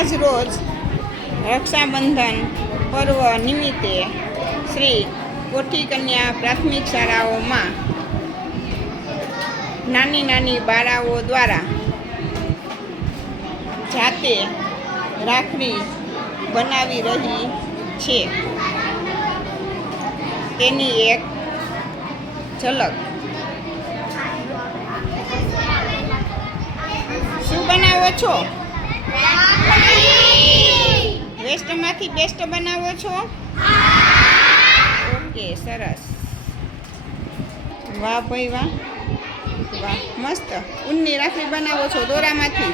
આજ રોજ રક્ષાબંધન પર્વ નિમિત્તે શ્રી કોઠી કન્યા પ્રાથમિક શાળાઓમાં નાની નાની બાળાઓ દ્વારા જાતે રાખડી બનાવી રહી છે તેની એક ઝલક. શું બનાવો છો? વેસ્ટમાંથી બેસ્ટ બનાવો છો? ઓકે, સરસ. વાહ ભાઈ વાહ, વાહ મસ્ત. ઊનની રાખડી બનાવો છો દોરામાંથી?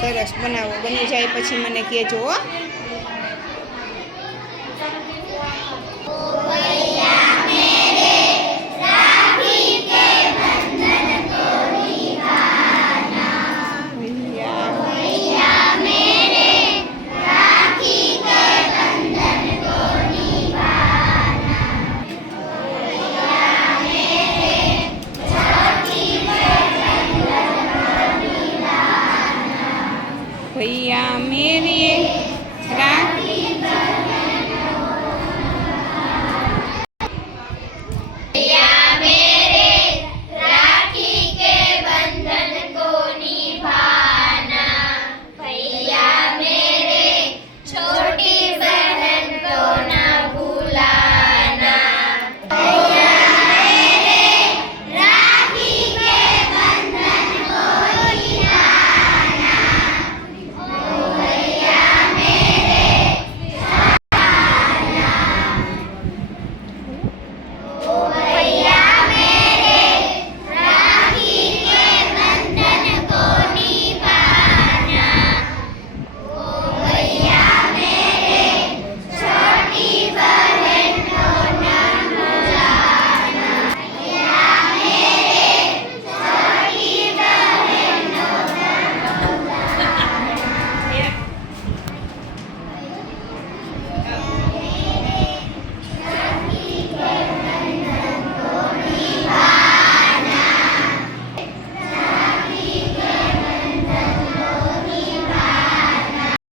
સરસ, બનાવો. બની જાય પછી મને કહેજો હો. भैया मेरे